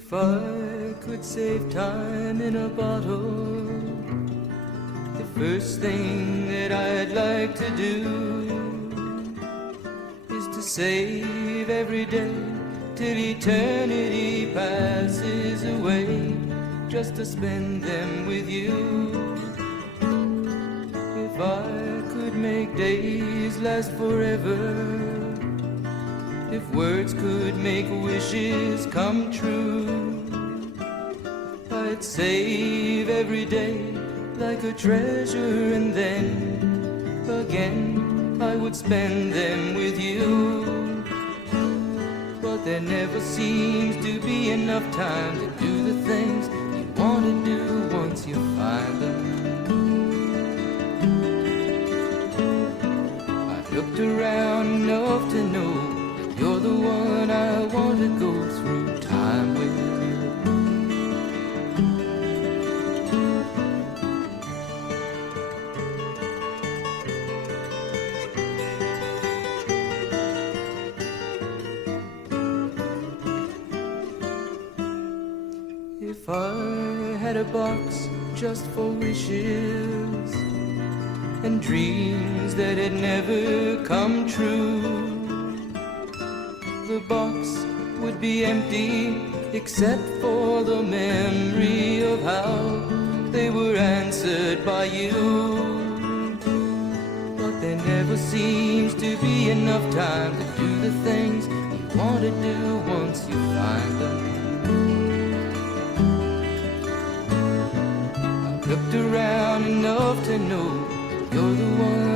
If I could save time in a bottle, the first thing that I'd like to do is to save every day till eternity passes away, just to spend them with you. If I could make days last forever, if words could make wishes come true, I'd save every day like a treasure, and then again I would spend them with you. But there never seems to be enough time to do the things you want to do once you find them. I've looked around enough to know you're the one I want to go through time with. If I had a box just for wishes and dreams that had never come true, the box would be empty except for the memory of how they were answered by you. But there never seems to be enough time to do the things you want to do once you find them. I've looked around enough to know you're the one